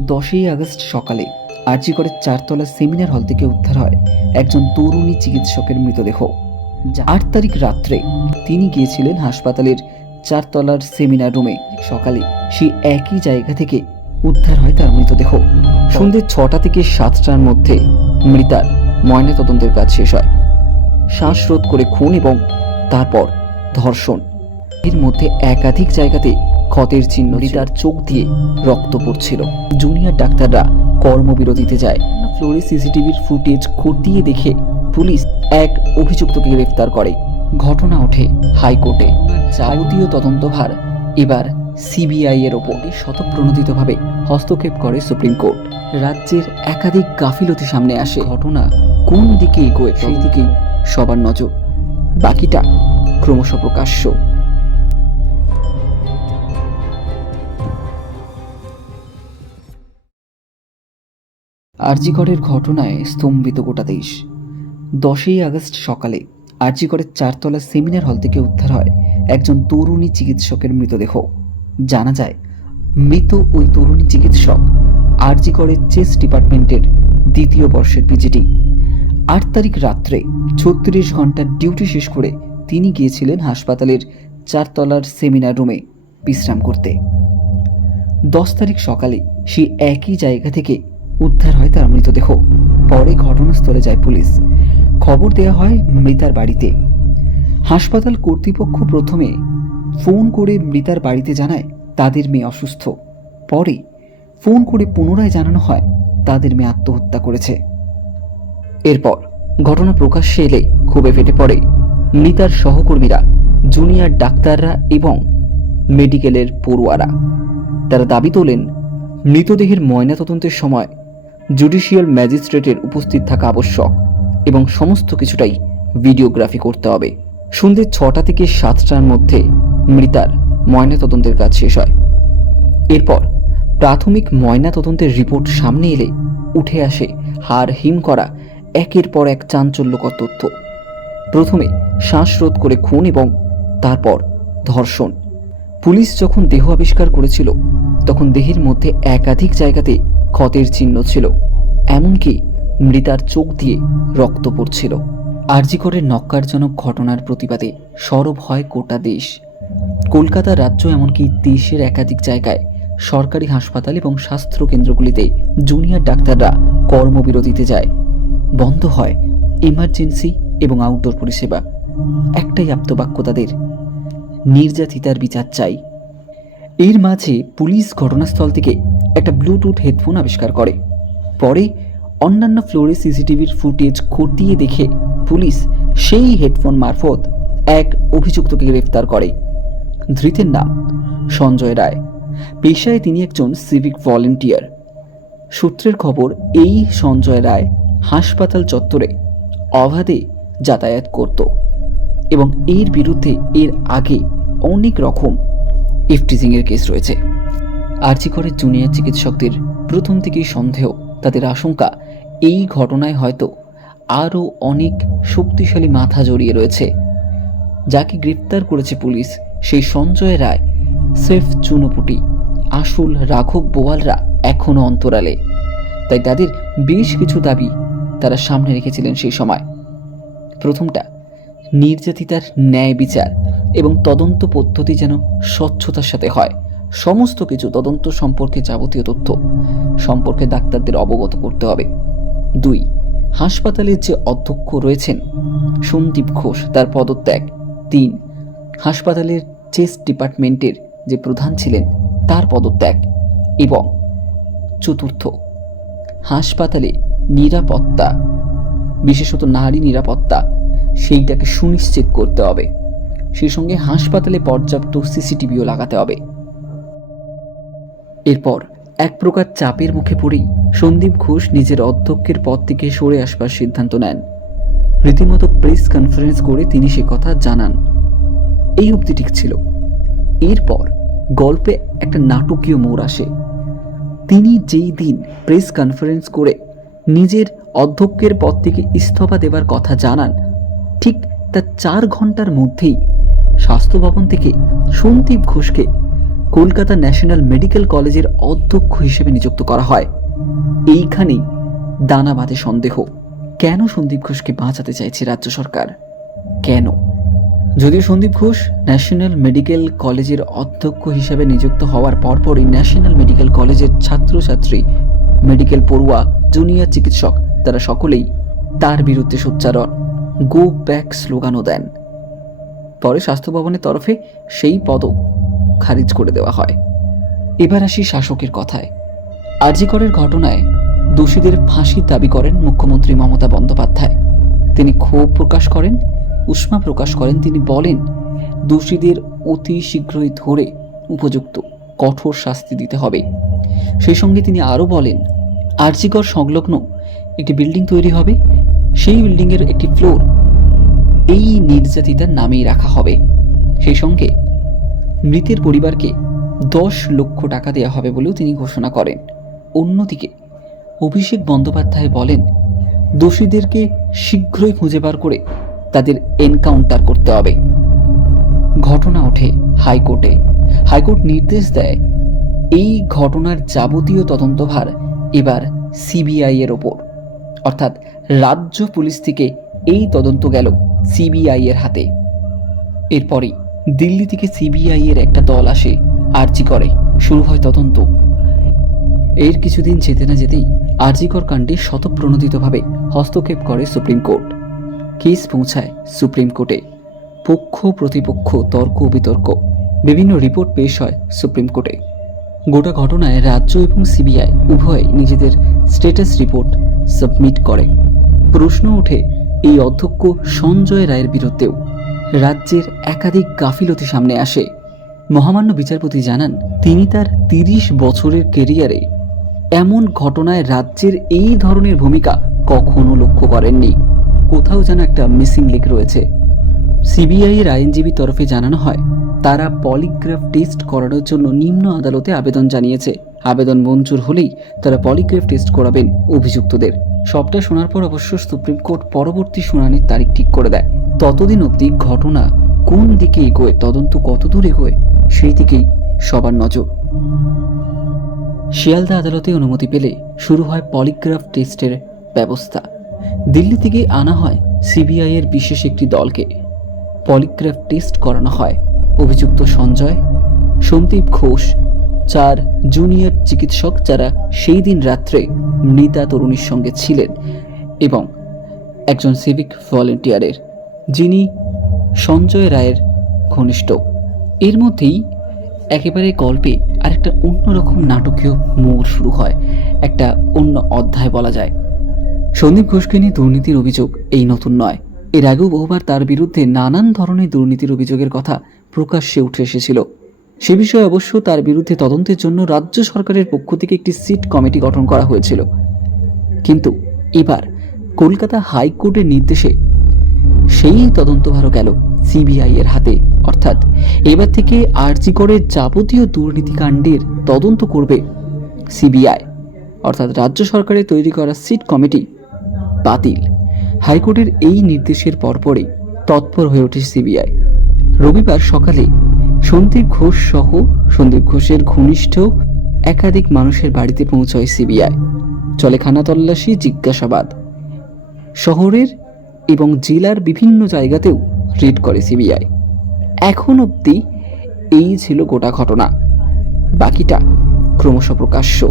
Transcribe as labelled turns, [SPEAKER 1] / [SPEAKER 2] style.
[SPEAKER 1] দশই আগস্ট সকালে আরজিকরের চারতলা সেমিনার হল থেকে উদ্ধার হয় একজন তরুণী চিকিৎসকের মৃতদেহ। আট তারিখ রাত্রে তিনি গিয়েছিলেন হাসপাতালের চারতলার সেমিনার রুমে। সকালে সেই একই জায়গা থেকে উদ্ধার হয় তার মৃতদেহ। সন্ধ্যে ছটা থেকে সাতটার মধ্যে মৃতার ময়নাতদন্তের কাজ শেষ হয়। শ্বাসরোধ করে খুন এবং তারপর ধর্ষণ। এর মধ্যে একাধিক জায়গাতে ক্ষতের চিহ্ন মৃতার চোখ দিয়ে রক্ত পড়ছিল। জুনিয়র ডাক্তাররা কর্মবিরতিতে যায়। ফ্লোরে সিসিটিভির ফুটেজ খতিয়ে দেখে পুলিশ এক অভিযুক্তকে গ্রেফতার করে। ঘটনা ওঠে হাইকোর্টে। যাবতীয় তদন্তভার এবার সিবিআই এর ওপর। শতপ্রণোদিতভাবে হস্তক্ষেপ করে সুপ্রিম কোর্ট। রাজ্যের একাধিক গাফিলতি সামনে আসে। ঘটনা কোন দিকে এগোয় সেই দিকেই সবার নজর। বাকিটা ক্রমশ প্রকাশ্য। আরজিকরের ঘটনায় স্তম্ভিত গোটা দেশ। দশই আগস্ট সকালে আরজিকরের চারতলা সেমিনার হল থেকে উদ্ধার হয় একজন তরুণী চিকিৎসকের মৃতদেহ। জানা যায়, মৃত ওই তরুণী চিকিৎসক আরজিকরের চেস ডিপার্টমেন্টের দ্বিতীয় বর্ষের পিজিটি আট তারিখ রাত্রে ছত্রিশ ঘণ্টার ডিউটি শেষ করে তিনি গিয়েছিলেন হাসপাতালের চারতলার সেমিনার রুমে বিশ্রাম করতে। দশ তারিখ সকালে সেই একই জায়গা থেকে উদ্ধার হয় তার মৃতদেহ। পরে ঘটনাস্থলে যায় পুলিশ। খবর দেওয়া হয় মৃতার বাড়িতে। হাসপাতাল কর্তৃপক্ষ প্রথমে ফোন করে মৃতার বাড়িতে জানায় তাদের মেয়ে অসুস্থ। পরে ফোন করে পুনরায় জানানো হয় তাদের মেয়ে আত্মহত্যা করেছে। এরপর ঘটনা প্রকাশ্যে এলে ক্ষোভে ফেটে পড়ে মৃতার সহকর্মীরা, জুনিয়র ডাক্তাররা এবং মেডিকেলের পড়ুয়ারা। তারা দাবি তোলেন, মৃতদেহের ময়নাতদন্তের সময় জুডিশিয়াল ম্যাজিস্ট্রেটের উপস্থিত থাকা আবশ্যক এবং সমস্ত কিছুটাই ভিডিওগ্রাফি করতে হবে। সন্ধ্যে ছটা থেকে সাতটার মধ্যে মৃতার ময়নাতদন্তের কাজ শেষ হয়। এরপর প্রাথমিক ময়নাতদন্তের রিপোর্ট সামনে এলে উঠে আসে হার হিম করা একের পর এক চাঞ্চল্যকর তথ্য। প্রথমে শ্বাসরোধ করে খুন এবং তারপর ধর্ষণ। পুলিশ যখন দেহ আবিষ্কার করেছিল, তখন দেহের মধ্যে একাধিক জায়গাতে ক্ষতের চিহ্ন ছিল, এমনকি মৃতার চোখ দিয়ে রক্ত পড়ছিল। আরজিকরের নক্কারজনক ঘটনার প্রতিবাদে সরব হয় গোটা দেশ। কলকাতা রাজ্য এমনকি দেশের একাধিক জায়গায় সরকারি হাসপাতাল এবং স্বাস্থ্য কেন্দ্রগুলিতে জুনিয়র ডাক্তাররা কর্মবিরতিতে যায়। বন্ধ হয় ইমার্জেন্সি এবং আউটডোর পরিষেবা। একটাই আপ্তবাক্য তাদের নির্যাতিতার বিচার চাই। এর মাঝে পুলিশ ঘটনাস্থল থেকে একটা ব্লুটুথ হেডফোন আবিষ্কার করে। পরে অন্যান্য ফ্লোরে সিসিটিভির ফুটেজ খতিয়ে দেখে পুলিশ সেই হেডফোন মারফত এক অভিযুক্তকে গ্রেফতার করে। ধৃতের নাম সঞ্জয় রায়। পেশায় তিনি একজন সিভিক ভলেন্টিয়ার। সূত্রের খবর, এই সঞ্জয় রায় হাসপাতাল চত্বরে অবাধে যাতায়াত করত এবং এর বিরুদ্ধে এর আগে অনেক রকম ইফটিজিংয়ের কেস রয়েছে। আর্জিকরের জুনিয়র চিকিৎসকদের প্রথম থেকেই সন্দেহ, তাদের আশঙ্কা, এই ঘটনায় হয়তো আরও অনেক শক্তিশালী মাথা জড়িয়ে রয়েছে। যাকে গ্রেপ্তার করেছে পুলিশ, সেই সঞ্জয় রায়, সেফ চুনোপুটি আসল রাঘব বোয়ালরা এখনও অন্তরালে। তাই তাদের বেশ কিছু দাবি তারা সামনে রেখেছিলেন সেই সময়। প্রথমটা, নির্যাতিতার ন্যায় বিচার। এবং তদন্ত পদ্ধতি যেন স্বচ্ছতার সাথে হয়। সমস্ত কিছু তদন্ত সম্পর্কে যাবতীয় তথ্য সম্পর্কে ডাক্তারদের অবগত করতে হবে। দুই, হাসপাতালের যে অধ্যক্ষ রয়েছেন, সন্দীপ ঘোষ, তার পদত্যাগ। তিন, হাসপাতালের চেস্ট ডিপার্টমেন্টের যে প্রধান ছিলেন, তার পদত্যাগ। এবং চতুর্থ, হাসপাতালে নিরাপত্তা, বিশেষত নারী নিরাপত্তা, সেইটাকে সুনিশ্চিত করতে হবে। সেই সঙ্গে হাসপাতালে পর্যাপ্ত সিসিটিভিও লাগাতে হবে। এরপর এক প্রকার চাপের মুখে পড়েই সন্দীপ ঘোষ নিজের অধ্যক্ষের পদ থেকে সরে আসবার সিদ্ধান্ত নেন। রীতিমতো প্রেস কনফারেন্স করে তিনি সে কথা জানান। এই অবধি ঠিক ছিল। এরপর গল্পে একটা নাটকীয় মোড় আসে। তিনি যেই দিন প্রেস কনফারেন্স করে নিজের অধ্যক্ষের পদ থেকে ইস্তফা দেবার কথা জানান, ঠিক তার চার ঘণ্টার মধ্যেই স্বাস্থ্য ভবন থেকে সন্দীপ ঘোষকে কলকাতা ন্যাশনাল মেডিকেল কলেজের অধ্যক্ষ হিসেবে নিযুক্ত করা হয়। এইখানেই দানা বাঁধে সন্দেহ। কেন সন্দীপ ঘোষকে বাঁচাতে চাইছে রাজ্য সরকার? কেন? যদিও সন্দীপ ঘোষ ন্যাশনাল মেডিকেল কলেজের অধ্যক্ষ হিসেবে নিযুক্ত হওয়ার পরপরই ন্যাশনাল মেডিকেল কলেজের ছাত্রছাত্রী, মেডিকেল পড়ুয়া, জুনিয়র চিকিৎসক, তারা সকলেই তার বিরুদ্ধে সোচ্চারণ গো ব্যাক স্লোগানও দেন। পরে স্বাস্থ্য ভবনের তরফে সেই পদও খারিজ করে দেওয়া হয়। এবার আসি শাসকের কথায়। আরজিকরের ঘটনায় দোষীদের ফাঁসির দাবি করেন মুখ্যমন্ত্রী মমতা বন্দ্যোপাধ্যায়। তিনি ক্ষোভ প্রকাশ করেন, উষ্মা প্রকাশ করেন, তিনি বলেন, দোষীদের অতি শীঘ্রই ধরে উপযুক্ত কঠোর শাস্তি দিতে হবে। সেই সঙ্গে তিনি আরও বলেন, আরজিকর সংলগ্ন একটি বিল্ডিং তৈরি হবে, সেই বিল্ডিংয়ের একটি ফ্লোর এই নির্যাতিতার নামেই রাখা হবে। সেই সঙ্গে মৃতের পরিবারকে দশ লক্ষ টাকা দেওয়া হবে বলেও তিনি ঘোষণা করেন। অন্যদিকে অভিষেক বন্দ্যোপাধ্যায় বলেন, দোষীদেরকে শীঘ্রই খুঁজে বার করে তাদের এনকাউন্টার করতে হবে। ঘটনা ওঠে হাইকোর্টে। হাইকোর্ট নির্দেশ দেয়, এই ঘটনার যাবতীয় তদন্তভার এবার সিবিআই এর ওপর। অর্থাৎ রাজ্য পুলিশ থেকে এই তদন্ত গেল। সিবিআই এর হাতে। এরপরে দিল্লি থেকে সিবিআই এর একটা দল আসে, আর্জি করে। শুরু হয় তদন্ত। এর কিছুদিন যেতে না যেতেই আরজিকর কাণ্ডে শতপ্রণোদিতভাবে হস্তক্ষেপ করে সুপ্রিম কোর্ট। কেস পৌঁছায় সুপ্রিম কোর্টে। পক্ষ প্রতিপক্ষ তর্ক বিতর্ক, বিভিন্ন রিপোর্ট পেশ হয় সুপ্রিম কোর্টে। গোটা ঘটনায় রাজ্য এবং সিবিআই উভয় নিজেদের স্টেটাস রিপোর্ট সাবমিট করে। প্রশ্ন ওঠে এই অধ্যক্ষ সঞ্জয় রায়ের বিরুদ্ধেও রাজ্যের একাধিক গাফিলতি সামনে আসে। মহামান্য বিচারপতি জানান, তিনি তার তিরিশ বছরের কেরিয়ারে এমন ঘটনায় রাজ্যের এই ধরনের ভূমিকা কখনো লক্ষ্য করেননি। কোথাও যেন একটা মিসিং লিক রয়েছে। সিবিআই এর আইনজীবী তরফে জানানো হয়, তারা পলিগ্রাফ টেস্ট করানোর জন্য নিম্ন আদালতে আবেদন জানিয়েছে। আবেদন মঞ্জুর হলেই তারা পলিগ্রাফ টেস্ট করাবেন অভিযুক্তদের। সবটা শোনার পর অবশ্য সুপ্রিম কোর্ট পরবর্তী শুনানির তারিখ ঠিক করে দেয়। ততদিন অবধি ঘটনা কোন দিকে এগোয়, তদন্ত কতদূর এগোয়, সেই দিকেই সবার নজর। শিয়ালদা আদালতে অনুমতি পেলে শুরু হয় পলিগ্রাফ টেস্টের ব্যবস্থা। দিল্লি থেকে আনা হয় সিবিআই এর বিশেষ একটি দলকে। পলিগ্রাফ টেস্ট করানো হয়। অভিযুক্ত সঞ্জয়, সন্দীপ ঘোষ চার জুনিয়র চিকিৎসক যারা সেই দিন রাত্রে মৃতা তরুণীর সঙ্গে ছিলেন এবং একজন সিভিক ভলেন্টিয়ারের যিনি সঞ্জয় রায়ের ঘনিষ্ঠ। এর মধ্যেই একেবারে গল্পে আরেকটা অন্যরকম নাটকীয় মোড় শুরু হয়, একটা অন্য অধ্যায় বলা যায়। সন্দীপ ঘোষকে নিয়ে দুর্নীতির অভিযোগ এই নতুন নয়। এর আগেও বহুবার তার বিরুদ্ধে নানান ধরনের দুর্নীতির অভিযোগের কথা প্রকাশ্যে উঠে এসেছিল। সে বিষয়ে অবশ্য তার বিরুদ্ধে তদন্তের জন্য রাজ্য সরকারের পক্ষ থেকে একটি সিট কমিটি গঠন করা হয়েছিল। কিন্তু এবার কলকাতা হাইকোর্টের নির্দেশে সেই তদন্তভারও গেল সিবিআই এর হাতে। অর্থাৎ এবার থেকে আরজি করে যাবতীয় দুর্নীতিকাণ্ডের তদন্ত করবে সিবিআই। অর্থাৎ রাজ্য সরকারের তৈরি করা সিট কমিটি বাতিল। হাইকোর্টের এই নির্দেশের পরপরই তৎপর হয়ে ওঠে সিবিআই। রবিবার সকালে সন্দীপ ঘোষ সহ সন্দীপ ঘোষের ঘনিষ্ঠ একাধিক মানুষের বাড়িতে পৌঁছয় সিবিআই। চলে খানা তল্লাশি জিজ্ঞাসাবাদ। শহরের এবং জেলার বিভিন্ন জায়গাতেও রেড করে সিবিআই। এখন অব্দি এই ছিল গোটা ঘটনা। বাকিটা ক্রমশ প্রকাশ্য।